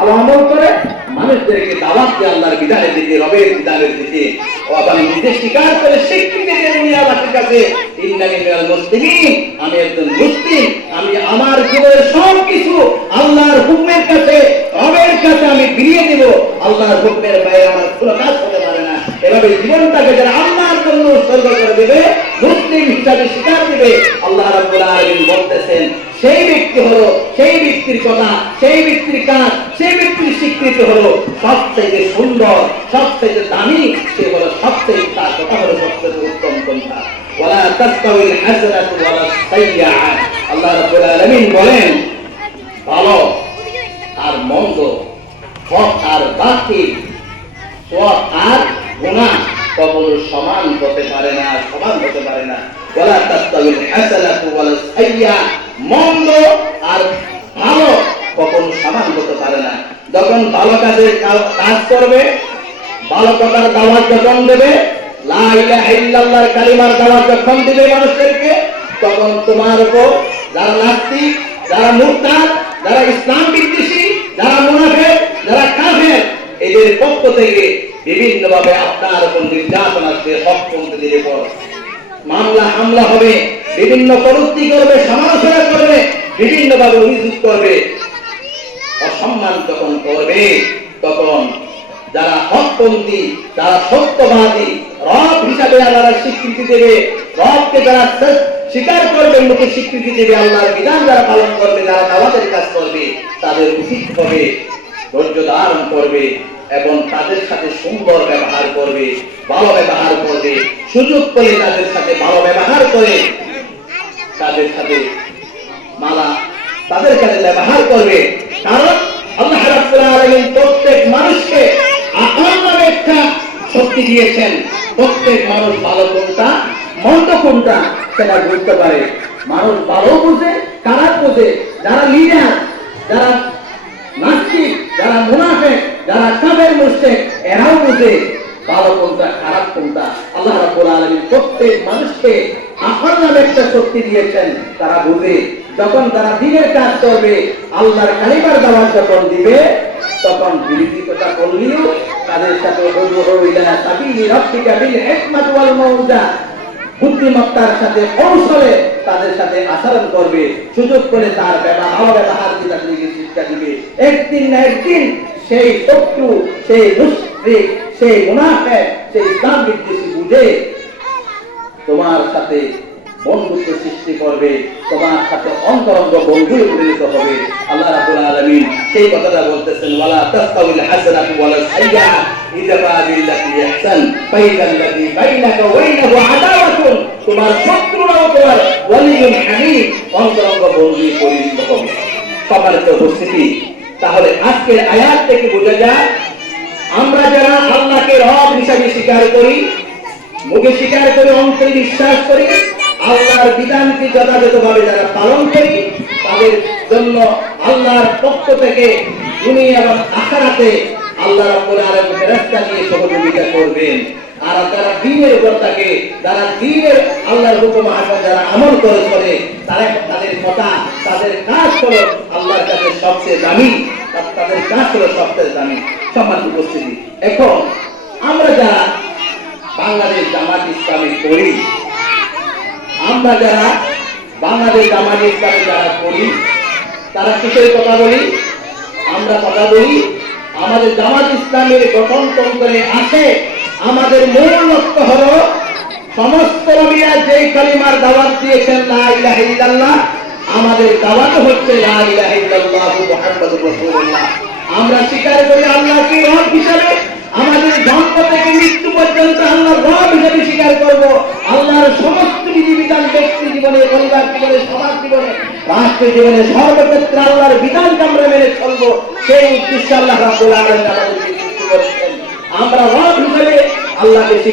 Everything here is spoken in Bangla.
ভালো আমল করে, মানুষদেরকে দাওয়াত দিয়ে আল্লাহর বিধানের দিকে, রবের বিধানের মুসলিমিন, আমি একজন মুসলিম, আমি আমার জীবনের সব আল্লাহর হুকুমের কাছে, রবের কাছে আমি ফিরিয়ে দেব। আল্লাহর হুকুমের বাইরে আমার কোনো কাজ হতে পারে না। এভাবে জীবনটাকে যারা আল্লাহর জন্য উৎসর্গ করে দেবে হিসাবে স্বীকার দেবে। আল্লাহ রাব্বুল বলতেছেন, সেই ব্যক্তি হলো, সেই ব্যক্তির কথা, সেই ব্যক্তির কাজ, সেই ব্যক্তির স্বীকৃতি হলো সবথেকে সুন্দর সবথেকে দামি, সে হলো সবথেকে তার কথা হলো সবথেকে উত্তম কোনটা ওয়ালা তাস্তাউল হাসানাতু ওয়ালা সাইয়্যা। আল্লাহ রাব্বুল আলামিন বলেন, ভালো আর মন্দ, হক আর বাতিল সৎ আর গুনাহ কখনো সমান হতে পারে না, সমান হতে পারে না। ওয়ালা তাস্তাউল হাসানাতু ওয়ালা সাইয়্যা মন্দ আর ভালো কখনো সমান হতে পারে না। যখন ভালো কাজের কা- কাজ করবে ভালো কথার দাওয়াত যখন দেবে, লা ইলাহা ইল্লাল্লাহর কালিমার দাওয়াত যখন দিবে মানুষদেরকে, তখন তোমার উপর যারা নাস্তিক, যারা মুরতাদ, যারা ইসলাম বিদ্বেষী, যারা মুনাফিক, যারা কাফের, এদের পক্ষ থেকে বিভিন্ন ভাবে আপনার উপর নির্যাতন আসবে হকপন্থীদের উপর মামলা, হামলা হবে, বিভিন্ন প্রবৃত্তি করবে সমালোচনা করবে বিভিন্ন ভাবে অভিযোগ করবে। অসম্মান যখন করবে, তখন যারা হকপন্থী, যারা সত্যবাদী, রব হিসাবে আল্লাহর স্বীকৃতি দেবে, রবকে যারা স্বীকার করবে, মুখে স্বীকৃতি দেবে, আল্লাহর বিধান যারা পালন করবে, যারা দাওয়াতের কাজ করবে, তাদের উচিত হবে ধৈর্য ধারণ করবে। এবং তাদের সাথে সুন্দর ব্যবহার করবে, ভালো ব্যবহার করবে। সুযোগ পেলে তাদের সাথে ভালো ব্যবহার করে, তাদের সাথে মালা তাদের কাছে ব্যবহার করবে। কারণ আল্লাহ রাব্বুল প্রত্যেক মানুষকে আপন নামে একটা শক্তি দিয়েছেন। প্রত্যেক মানুষ ভালো কোনটা, মন্দ কোনটা সেটা বুঝতে পারে। মানুষ ভালো বুঝে, খারাপ বুঝে। যারা লিডার যারা নাস্তিক, যারা মুনাফেক, যারা কাবের মুশরিক, এরাও বুঝে ভালো কোনটা, খারাপ কোনটা। আল্লাহ রাব্বুল আলামিন প্রত্যেক মানুষকে আপনার নামে একটা শক্তি দিয়েছেন। তারা বুঝে, যখন তারা দিনের কাজ করবে, আল্লাহর কালিমার দাওয়াত যখন দিবে, তখন বিরোধিতা করলেও তাদের সাথে বুদ্ধিমত্তার সাথে কৌশলে তাদের সাথে আচরণ করবে, সুযোগ করে তার ব্যবহার তাদেরকে শিক্ষা দিবে। একদিন না একদিন সেই শত্রু, সেই মুশরিক, সেই মুনাফেক, সেই ইসলাম বিদ্বেষী বুঝে তোমার সাথে বন্ধুত্ব সৃষ্টি করবে, তোমার সাথে অন্তরঙ্গ বন্ধু পরিণত হবে। আল্লাহ রাব্বুল আলামিন সেই কথাটা বলতেছেন, ওয়ালা তাস্তাউল হাসানাতু ওয়ালা সাইয়্যা ইদফা বিল্লাতি ইহসান ফাইদাল্লাযী বাইনাকা তোমার শত্রুরাও তোমার অন্তরঙ্গ বন্ধু পরিণত হবে। সম্মানিত উপস্থিতি। তাহলে আজকের আয়াত থেকে বোঝা যায়, আমরা যারা আল্লাহকে রব হিসাবে স্বীকার করি, মুখে স্বীকার করে অন্তরে বিশ্বাস করি, আল্লাহর বিধানকে যথাযথভাবে যারা পালন করি, তাদের জন্য আল্লাহর পক্ষ থেকে দুনিয়া এবং আখারাতে আল্লাহ রাব্বুল আলামিন ফেরেশতা দিয়ে সহযোগিতা করবেন। আর যারা দিনের উপর থাকে যারা দিনের আল্লাহর হুকুম আহকাম যারা আমল করে চলে, তারা তাদের কথা, তাদের কাজ হলো আল্লাহর কাছে সবচেয়ে দামি তাদের কাজ হলো সবচেয়ে দামি। সম্মান উপস্থিতি, এখন আমরা যারা বাংলাদেশ জামাত ইসলামে করি, আমরা যারা বাংলাদেশ জামাত ইসলামে যারা করি, তারা কিসের কথা বলি? আমরা কথা বলি আমাদের জামাত ইসলামের গঠনতন্ত্রে আছে। আমাদের মূল লক্ষ্য হলো সমস্ত নবীরা যেই কালিমার দাওয়াত দিয়েছেন, লা আমাদের দাওয়াত হচ্ছে আমরা স্বীকার করি আল্লাহকে রব হিসাবে, আমাদের জন্ম থেকে মৃত্যু পর্যন্ত আল্লাহ রব হিসাবে স্বীকার করব। আল্লাহর সমস্ত ব্যক্তি জীবনে, পরিবার জীবনে, সমাজ জীবনে, রাষ্ট্র জীবনে সর্বক্ষেত্রে আল্লাহর বিধানকে আমরা মেনে চলবো, সেই উদ্দেশ্যে আল্লাহ আমরা রব হিসেবে আল্লাহকে